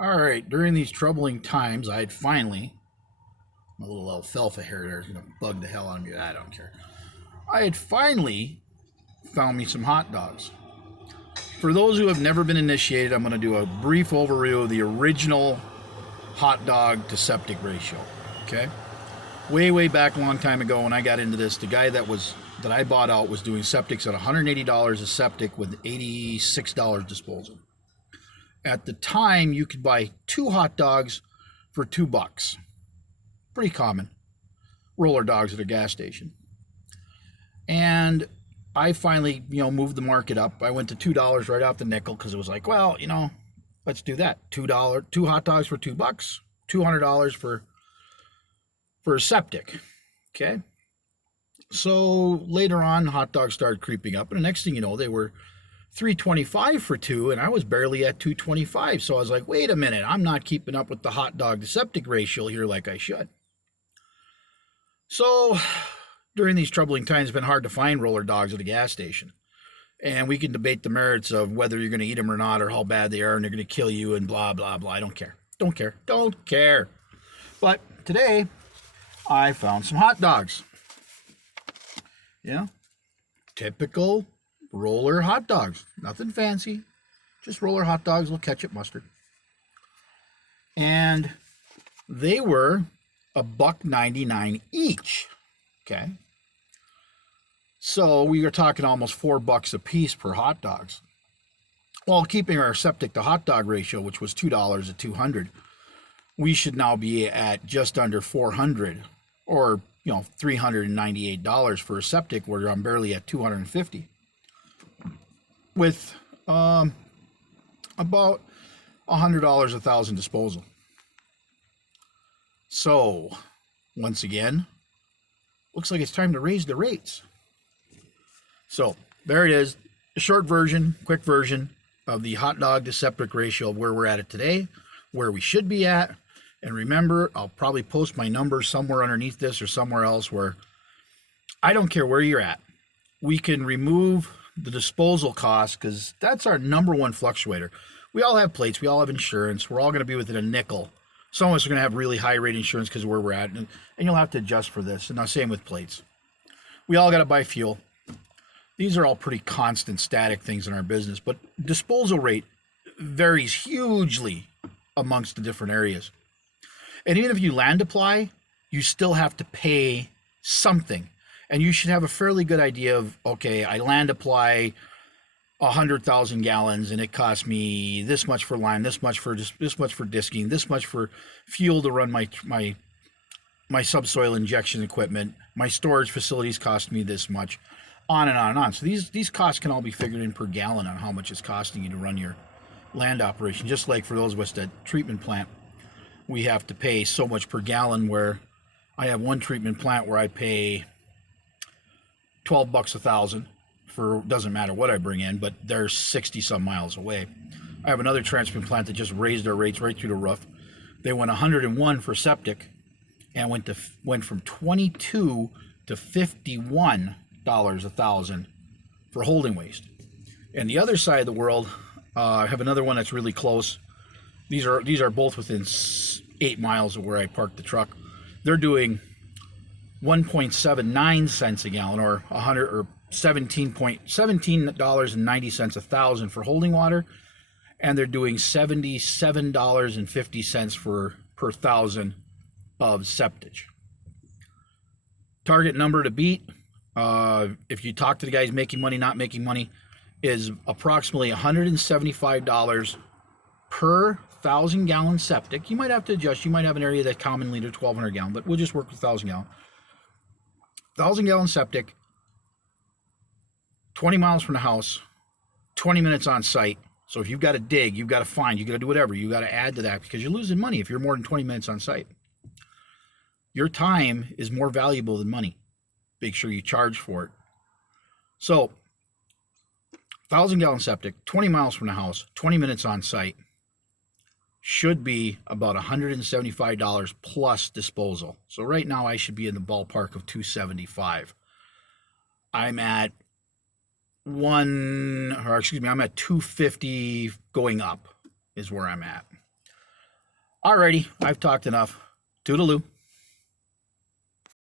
All right, during these troubling times, I'd finally, my little alfalfa hair there is going to bug the hell out of me. I don't care. I had finally found me some hot dogs. For those who have never been initiated, I'm going to do a brief overview of the original hot dog to septic ratio. Okay? Way back a long time ago when I got into this, the guy that I bought out was doing septics at $180 a septic with $86 disposal. At the time, you could buy 2 hot dogs for $2. Pretty common. Roller dogs at a gas station. And I finally, moved the market up. I went to $2 right off the nickel because it was like, well, let's do that. $2, 2 hot dogs for $2, $200 for a septic. Okay. So later on, hot dogs started creeping up, and the next thing you know, they were $3.25 for 2, and I was barely at $2.25. So I was like, wait a minute, I'm not keeping up with the hot dog to septic ratio here like I should. So during these troubling times, it's been hard to find roller dogs at a gas station. And we can debate the merits of whether you're going to eat them or not, or how bad they are, and they're going to kill you, and blah, blah, blah. I don't care. Don't care. But today, I found some hot dogs. Yeah. Typical roller hot dogs. Nothing fancy. Just roller hot dogs, a little ketchup, mustard. And they were $1.99 each. Okay. So we are talking almost $4 a piece per hot dogs. While keeping our septic to hot dog ratio, which was $2 at 200, we should now be at just under 400, or $398 for a septic, where I'm barely at 250, with about $100 a thousand disposal. So once again, looks like it's time to raise the rates. So there it is, a short version, quick version of the hot dog to septic ratio of where we're at it today, where we should be at. And remember, I'll probably post my numbers somewhere underneath this or somewhere else, where I don't care where you're at. We can remove the disposal cost, because that's our number one fluctuator. We all have plates. We all have insurance. We're all going to be within a nickel. Some of us are going to have really high rate insurance because of where we're at. And you'll have to adjust for this. And now same with plates. We all got to buy fuel. These are all pretty constant, static things in our business. But disposal rate varies hugely amongst the different areas. And even if you land apply, you still have to pay something. And you should have a fairly good idea of, okay, I land apply 100,000 gallons, and it costs me this much for line, this much for disking, this much for fuel to run my subsoil injection equipment. My storage facilities cost me this much, on and on and on. So these costs can all be figured in per gallon on how much it's costing you to run your land operation. Just like for those of us at treatment plant, we have to pay so much per gallon, where I have one treatment plant where I pay $12 a thousand for, doesn't matter what I bring in, but they're 60 some miles away. I have another treatment plant that just raised their rates right through the roof. They went 101 for septic, and went from 22 to $51 a thousand for holding waste. And the other side of the world, I have another one that's really close. These are both within 8 miles of where I parked the truck. They're doing 1.79 cents a gallon, or $17.90 a thousand for holding water, and they're doing $77.50 per thousand of septage. Target number to beat, if you talk to the guys making money, not making money, is approximately $175 per 1,000-gallon septic. You might have to adjust. You might have an area that commonly to 1,200 gallon, but we'll just work with 1,000 gallon. 1,000-gallon septic, 20 miles from the house, 20 minutes on site. So if you've got to dig, you've got to find, you've got to do whatever, you got to add to that, because you're losing money if you're more than 20 minutes on site. Your time is more valuable than money. Make sure you charge for it. So 1,000-gallon septic, 20 miles from the house, 20 minutes on site, should be about $175 plus disposal. So right now I should be in the ballpark of $275. I'm at I'm at $250 going up is where I'm at. Alrighty, I've talked enough. Toodaloo.